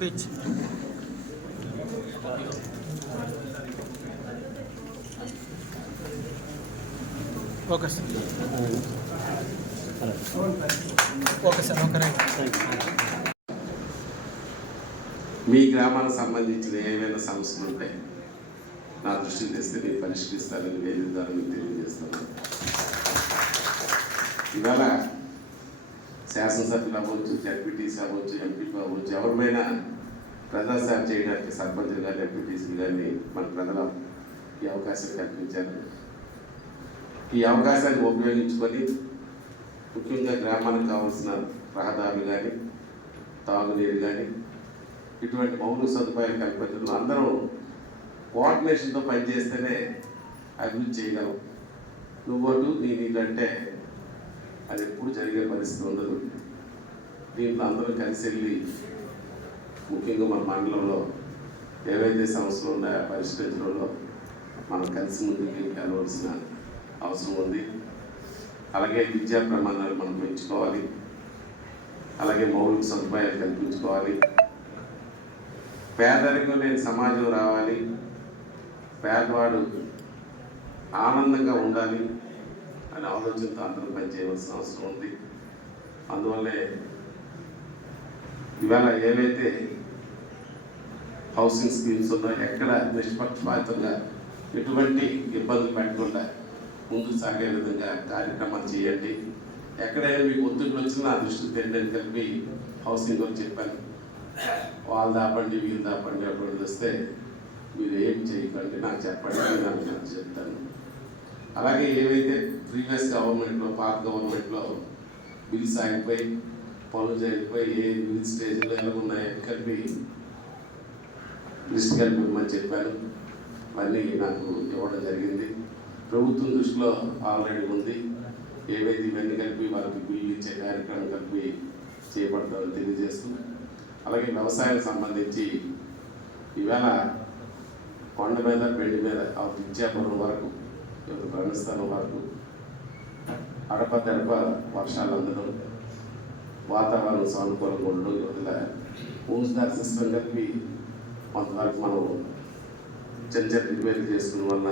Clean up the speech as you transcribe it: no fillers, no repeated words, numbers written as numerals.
pitch. Focus. Focus. మీ గ్రామానికి సంబంధించిన ఏమైనా సమస్యలు ఉంటాయి నా దృష్టికి తెస్తే నేను పరిష్కరిస్తానని వేదిక ద్వారా మీకు తెలియజేస్తున్నాను. ఇవాళ శాసనసభ్యులు అవ్వచ్చు, జడ్పీటీసీ అవ్వచ్చు, ఎంపీలు అవ్వచ్చు, ఎవరిమైనా ప్రజాసేవ చేయడానికి సర్పంచులు కానీ ఎంపీటీసీలు కానీ మన ప్రజలు ఈ అవకాశం కల్పించారు. ఈ అవకాశాన్ని ఉపయోగించుకొని ముఖ్యంగా గ్రామానికి కావాల్సిన రహదారులు కానీ, తాగునీరు కానీ, ఇటువంటి మౌలిక సదుపాయాలు కల్పించడంలో అందరం కోఆర్డినేషన్తో పనిచేస్తేనే అభివృద్ధి చేయగలం. నువ్వోటు నీ నీళ్ళంటే అది ఎప్పుడు జరిగే పరిస్థితి ఉండదు. దీంట్లో అందరూ కలిసి వెళ్ళి ముఖ్యంగా మన మండలంలో ఏవైతే సమస్యలు ఉన్నాయో పరిష్కరించడంలో మనం కలిసి ముందుకు వెళ్ళవలసిన అవసరం ఉంది. అలాగే విద్యా ప్రమాణాలు మనం పెంచుకోవాలి, అలాగే మౌలిక సదుపాయాలు కల్పించుకోవాలి, పేదరికం లేని సమాజం రావాలి, పేదవాడు ఆనందంగా ఉండాలి అనే ఆలోచనతో అందరూ పనిచేయవలసిన అవసరం ఉంది. అందువల్లే ఇవాళ ఏవైతే హౌసింగ్ స్కీమ్స్ ఉన్నాయో ఎక్కడ నిష్పక్షపాతంగా ఎటువంటి ఇబ్బందులు పెట్టకుండా ముందుకు సాగే విధంగా కార్యక్రమాలు చేయండి. ఎక్కడైనా మీకు ఒత్తిడి వచ్చినా దృష్టి తెండని కలిపి హౌసింగ్ అని చెప్పాను. వాళ్ళు దాపండి వీళ్ళు దాపండి అప్పుడు వస్తే మీరు ఏం చేయకండి, నాకు చెప్పండి, నేను చెప్తాను. అలాగే ఏవైతే ప్రీవియస్ గవర్నమెంట్లో పాత గవర్నమెంట్లో బిల్స్ ఆగిపోయి పనులు జరిగిపోయి ఏ బిల్ స్టేజ్లో ఎలా ఉన్నాయని కలిపి లిస్ట్ కలిపి ఇవ్వమని చెప్పాను. మళ్ళీ నాకు ఇవ్వడం జరిగింది. ప్రభుత్వం దృష్టిలో ఆల్రెడీ ఉంది. ఏవైతే ఇవన్నీ కలిపి వాళ్ళకి బిల్లు ఇచ్చే కార్యక్రమం కలిపి చేపడతామని తెలియజేస్తుంది. అలాగే వ్యవసాయానికి సంబంధించి ఈవేళ కొండ మీద పెండి మీద ఇచ్చాపురం వరకు రణస్థానం వరకు అడప వర్షాలు అందడం, వాతావరణం సానుకూలంగా ఉండడం, యువతల ఊసుదారి సిస్టమ్ కలిపి కొంతవరకు మనం చిన్న రిపేర్లు చేసుకున్న వల్ల